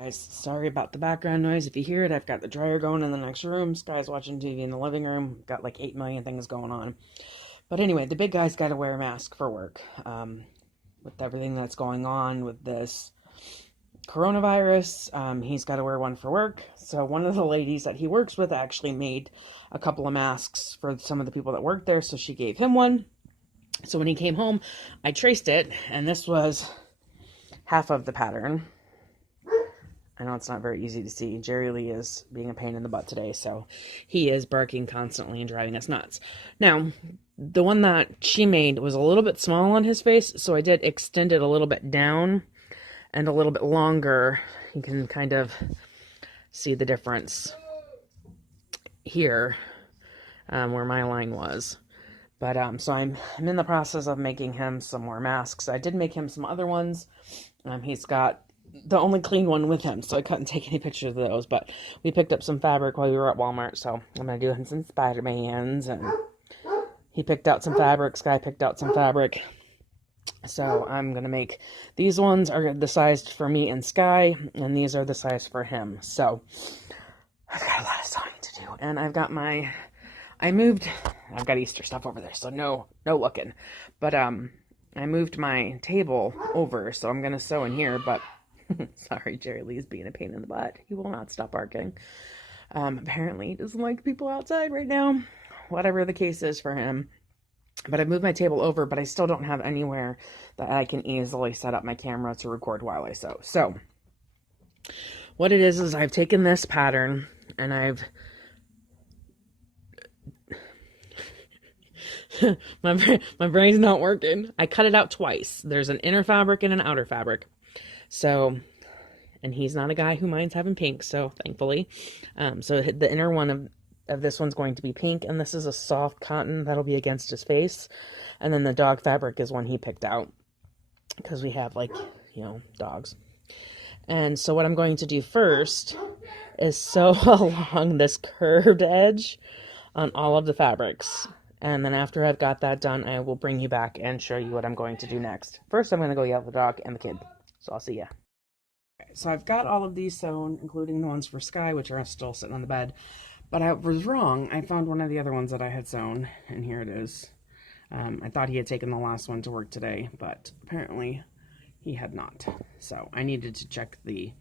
Guys, sorry about the background noise. If you hear it, I've got the dryer going in the next room. Sky's watching TV in the living room. Got like 8 million things going on. But anyway, the big guy's got to wear a mask for work. With everything that's going on with this coronavirus, he's got to wear one for work. So one of the ladies that he works with actually made a couple of masks for some of the people that work there. So she gave him one. So when he came home, I traced it, and this was half of the pattern. I know it's not very easy to see. Jerry Lee is being a pain in the butt today, so he is barking constantly and driving us nuts. Now, the one that she made was a little bit small on his face, so I did extend it a little bit down and a little bit longer. You can kind of see the difference here where my line was. But so I'm in the process of making him some more masks. I did make him some other ones. He's got the only clean one with him, so I couldn't take any pictures of those, but we picked up some fabric while we were at Walmart, so I'm going to do him some Spider-Mans, and he picked out some fabric, Sky picked out some fabric, so I'm going to make, these ones are the size for me and Sky, and these are the size for him, so I've got a lot of sewing to do, and I've got I've got Easter stuff over there, so no looking, but I moved my table over, so I'm going to sew in here, but sorry, Jerry Lee's being a pain in the butt. He will not stop barking. Apparently he doesn't like people outside right now. Whatever the case is for him. But I moved my table over, but I still don't have anywhere that I can easily set up my camera to record while I sew. So, what it is I've taken this pattern, and I've... my brain's not working. I cut it out twice. There's an inner fabric and an outer fabric. So, and he's not a guy who minds having pink, so thankfully. So the inner one of this one's going to be pink, and this is a soft cotton that'll be against his face. And then the dog fabric is one he picked out, because we have, like, dogs. And so what I'm going to do first is sew along this curved edge on all of the fabrics. And then after I've got that done, I will bring you back and show you what I'm going to do next. First, I'm going to go yell at the dog and the kid. So I'll see ya. Okay, so I've got all of these sewn, including the ones for Sky, which are still sitting on the bed. But I was wrong. I found one of the other ones that I had sewn, and here it is. I thought he had taken the last one to work today, but apparently he had not. So I needed to check the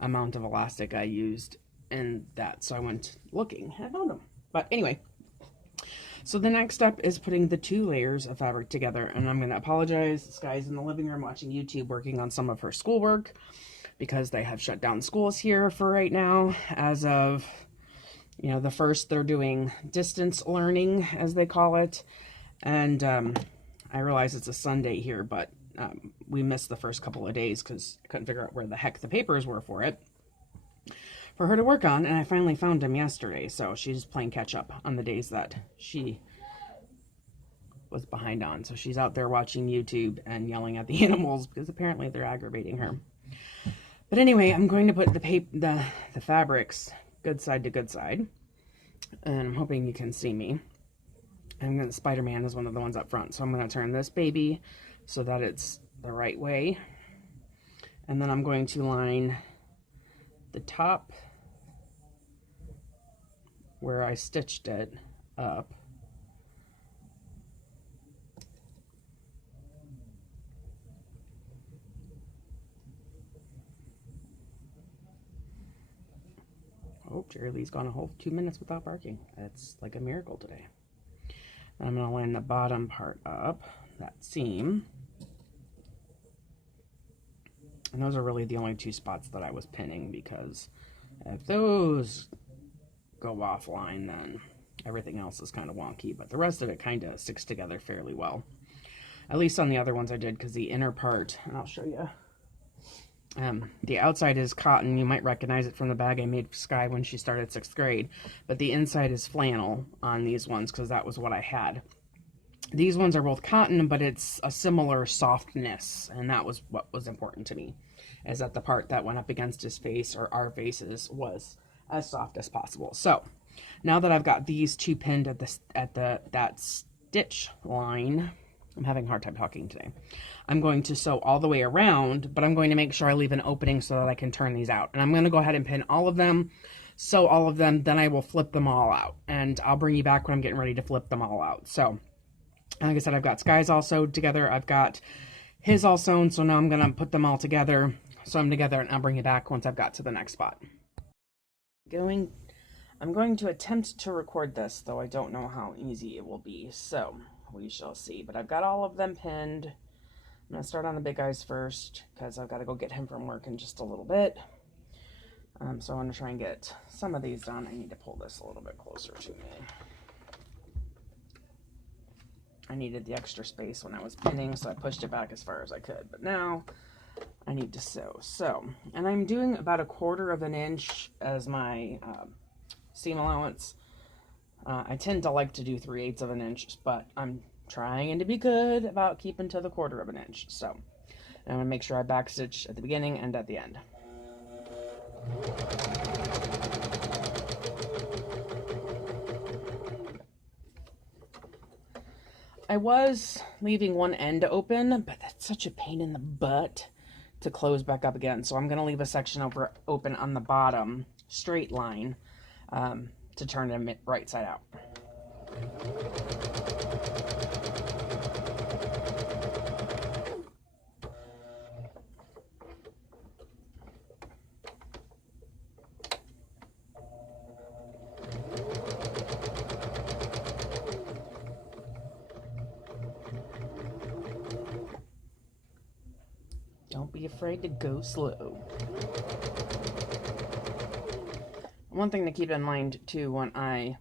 amount of elastic I used in that. So I went looking and I found them. But anyway. So the next step is putting the 2 layers of fabric together, and I'm going to apologize. This guy's in the living room watching YouTube working on some of her schoolwork because they have shut down schools here for right now. As of, the first, they're doing distance learning, as they call it, and I realize it's a Sunday here, but we missed the first couple of days because I couldn't figure out where the heck the papers were for her to work on, and I finally found them yesterday, so she's playing catch up on the days that she was behind on. So she's out there watching YouTube and yelling at the animals because apparently they're aggravating her. But anyway, I'm going to put the fabrics good side to good side, and I'm hoping you can see me. Spider-Man is one of the ones up front, so I'm going to turn this baby so that it's the right way, and then I'm going to line the top where I stitched it up. Oh, Jerry Lee's gone a whole 2 minutes without barking. That's like a miracle today. I'm going to line the bottom part up, that seam. And those are really the only 2 spots that I was pinning, because if those go offline, then everything else is kind of wonky, but the rest of it kind of sticks together fairly well. At least on the other ones I did, because the inner part, and I'll show you, the outside is cotton. You might recognize it from the bag I made for Sky when she started 6th grade, but the inside is flannel on these ones, because that was what I had. These ones are both cotton, but it's a similar softness, and that was what was important to me, is that the part that went up against his face, or our faces, was as soft as possible. So now that I've got these 2 pinned at that stitch line, I'm having a hard time talking today. I'm going to sew all the way around, but I'm going to make sure I leave an opening so that I can turn these out. And I'm going to go ahead and pin all of them, sew all of them, then I will flip them all out. And I'll bring you back when I'm getting ready to flip them all out. So, like I said, I've got Sky's all sewed together. I've got his all sewn, so now I'm going to put them all together, sew them together, and I'll bring you back once I've got to the next spot. I'm going to attempt to record this, though I don't know how easy it will be, so we shall see. But I've got all of them pinned. I'm going to start on the big guys first, because I've got to go get him from work in just a little bit. So I want to try and get some of these done. I need to pull this a little bit closer to me. I needed the extra space when I was pinning, so I pushed it back as far as I could. But now I need to sew. And I'm doing about 1/4 of an inch as my seam allowance. I tend to like to do 3/8 of an inch, but I'm trying to be good about keeping to the 1/4 of an inch. So I'm going to make sure I backstitch at the beginning and at the end. I was leaving one end open, but that's such a pain in the butt to close back up again. So I'm going to leave a section open on the bottom straight line to turn them right side out. Don't be afraid to go slow. One thing to keep in mind too, when I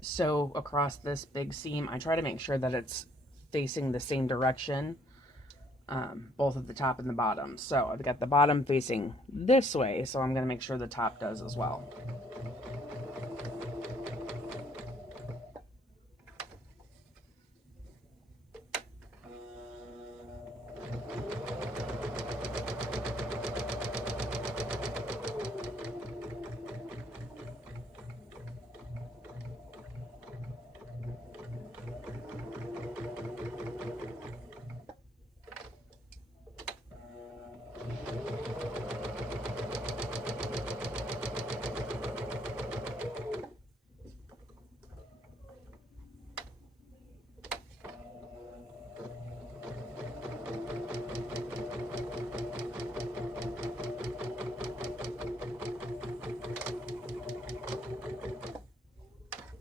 sew across this big seam, I try to make sure that it's facing the same direction, both at the top and the bottom. So I've got the bottom facing this way, so I'm going to make sure the top does as well.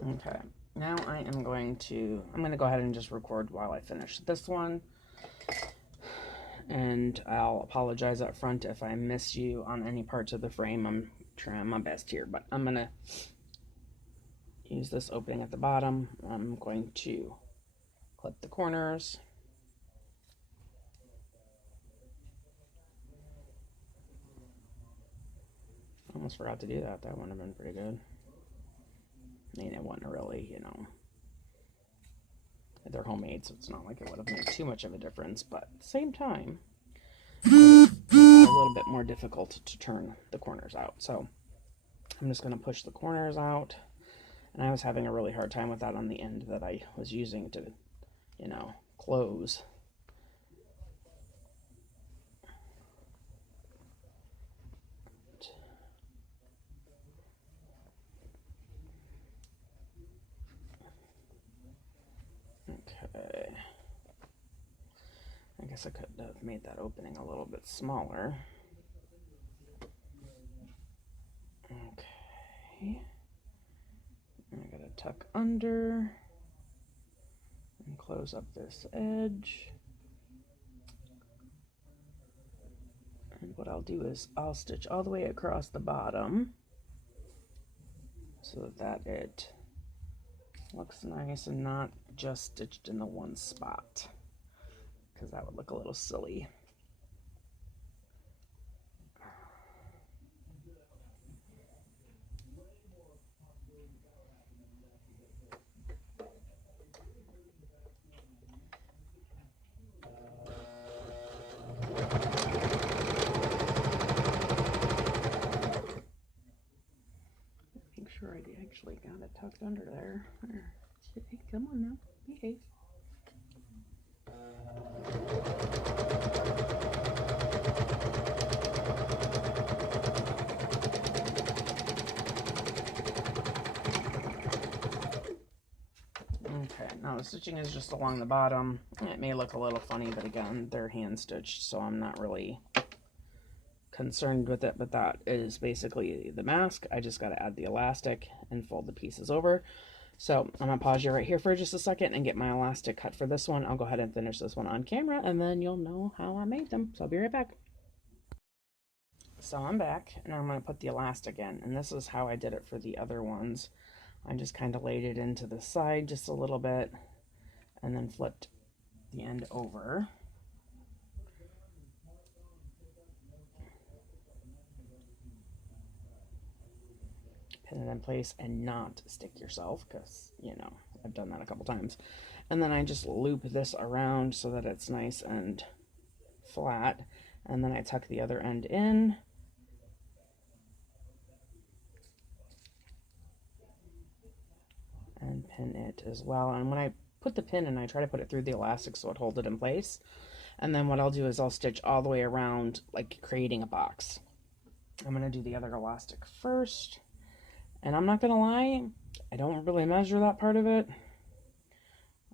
Okay, now I'm going to go ahead and just record while I finish this one. And I'll apologize up front if I miss you on any parts of the frame. I'm trying my best here, but I'm going to use this opening at the bottom. I'm going to clip the corners. Almost forgot to do that. That would have been pretty good. I mean, it wasn't really, you know, they're homemade, so it's not like it would have made too much of a difference, but at the same time, it's a little bit more difficult to turn the corners out. So I'm just going to push the corners out, and I was having a really hard time with that on the end that I was using to, you know, close. Okay, I guess I could have made that opening a little bit smaller. Okay, I gotta tuck under and close up this edge. And what I'll do is I'll stitch all the way across the bottom so that it looks nice and not just stitched in the one spot, because that would look a little silly. Make sure I actually got it tucked under there. Come on now, behave. Okay, now the stitching is just along the bottom. It may look a little funny, but again, they're hand stitched, so I'm not really concerned with it, but that is basically the mask. I just got to add the elastic and fold the pieces over. So I'm gonna pause you right here for just a second and get my elastic cut for this one. I'll go ahead and finish this one on camera, and then you'll know how I made them. So I'll be right back. So I'm back, and I'm gonna put the elastic in, and this is how I did it for the other ones. I just kind of laid it into the side just a little bit, and then flipped the end over. Pin it in place and not stick yourself, because, you know, I've done that a couple times. And then I just loop this around so that it's nice and flat, and then I tuck the other end in. And pin it as well. And when I put the pin in, I try to put it through the elastic so it holds it in place. And then what I'll do is I'll stitch all the way around, like creating a box. I'm going to do the other elastic first. And I'm not going to lie, I don't really measure that part of it.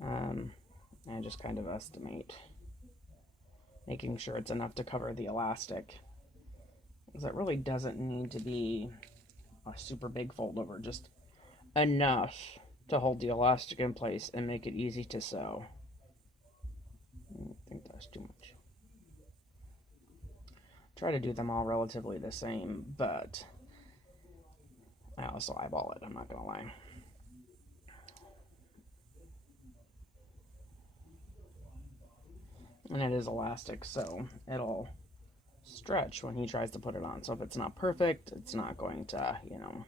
I just kind of estimate, making sure it's enough to cover the elastic. Because it really doesn't need to be a super big fold over, just enough to hold the elastic in place and make it easy to sew. I think that's too much. Try to do them all relatively the same, but I also eyeball it, I'm not gonna lie. And it is elastic, so it'll stretch when he tries to put it on. So if it's not perfect, it's not going to, you know,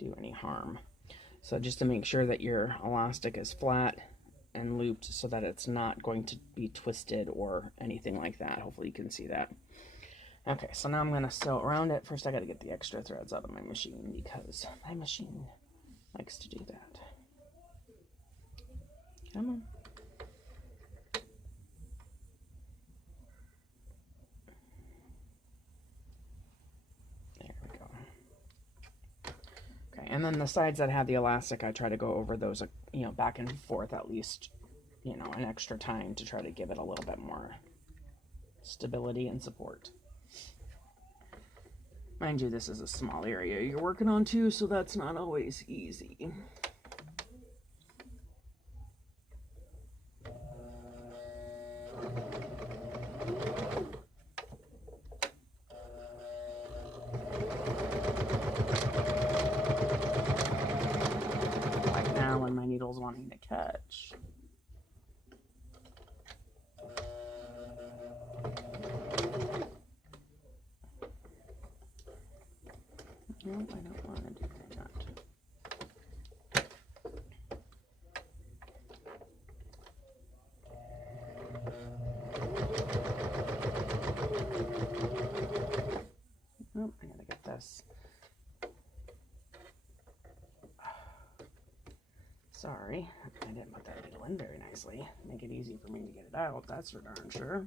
do any harm. So just to make sure that your elastic is flat and looped so that it's not going to be twisted or anything like that. Hopefully you can see that. Okay, so now I'm going to sew around it. First I got to get the extra threads out of my machine because my machine likes to do that. Come on. And then the sides that have the elastic, I try to go over those, you know, back and forth at least, you know, an extra time to try to give it a little bit more stability and support. Mind you, this is a small area you're working on too, so that's not always easy. Wanting to catch. No, I don't want to do that. Oh, I gotta get this. Sorry, I didn't put that needle in very nicely. Make it easy for me to get it out, that's for darn sure.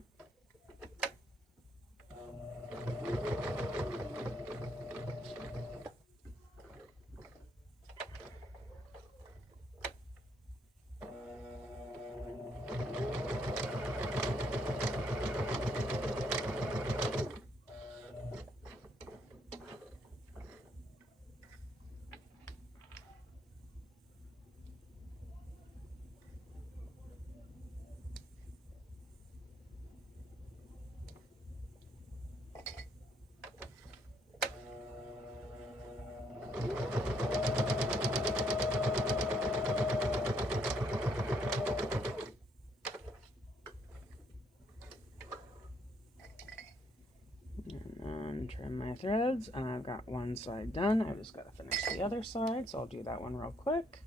Trim my threads, and I've got one side done. I've just got to finish the other side, so I'll do that one real quick.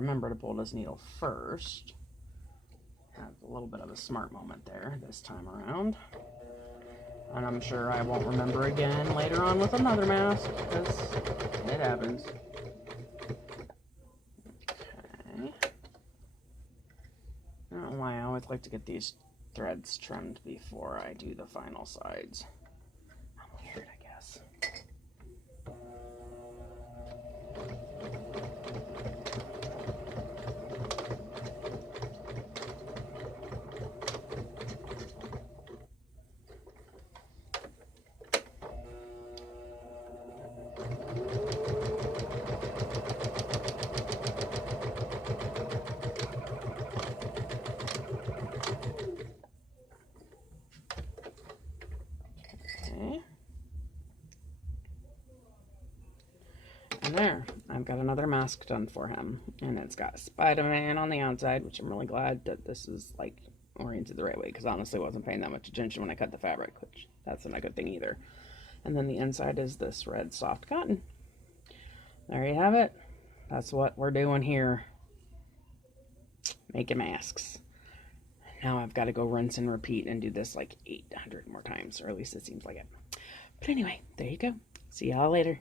remember to pull this needle first. Have a little bit of a smart moment there this time around. And I'm sure I won't remember again later on with another mask, because it happens. Okay. I don't know why I always like to get these threads trimmed before I do the final sides. I'm weird, I guess. And there, I've got another mask done for him, and it's got Spider-Man on the outside, which I'm really glad that this is like oriented the right way, because honestly I wasn't paying that much attention when I cut the fabric, which that's not a good thing either. And then the inside is this red soft cotton. There you have it. That's what we're doing here, making masks. Now I've got to go rinse and repeat and do this like 800 more times, or at least it seems like it. But anyway, there you go. See y'all later.